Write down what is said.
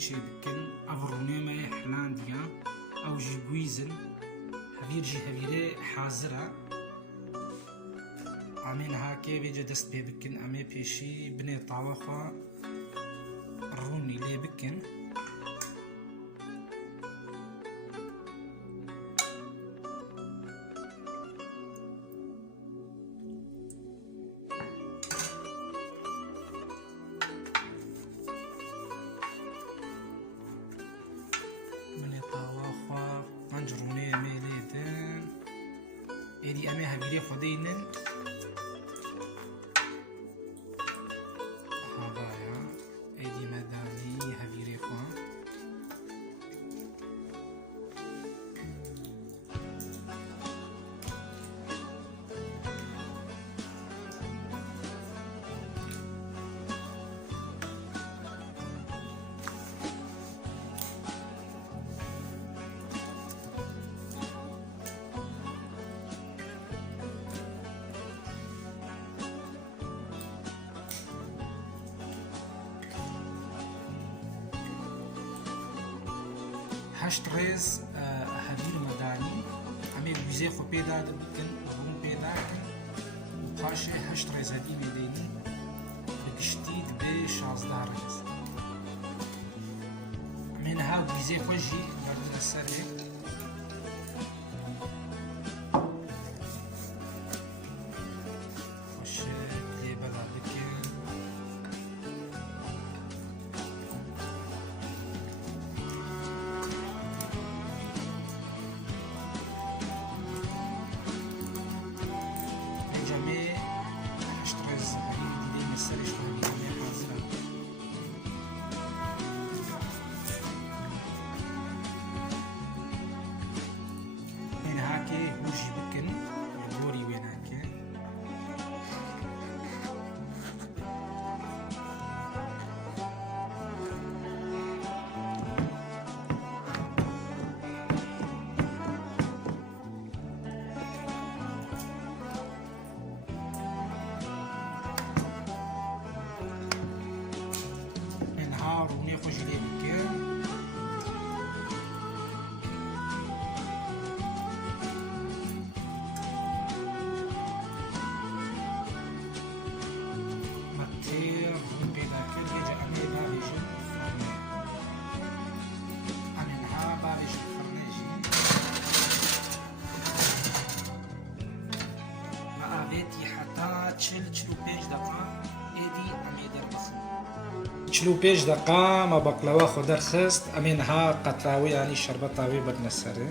چی بکن افرونه ما حلاندیا او جی گویزن هفیر جی هفیره حاضره امین هاکی بیجا دست بی بکن امی پیشی بنی طاوخا رونی لی بکن جروني ميليدن إدي أمي هبيري خدينن هذايا إدي مداني هبيري خوا هشت ریز هبیر مدانی امی گویزه خو پیدا بکن روم پیدا کن و پاشه هشت ریز هدی میدینی بگشتید به 16 ریز امی نها گویزه خو جی بردن سره خوشه کلی بلا بکن هوجي بكن غوري ويناك نهار وناخذ لي بكن چلو پیش دقیقه ما بقلوا خود درخست امین ها قطراوی یعنی شربت آوی بدنسره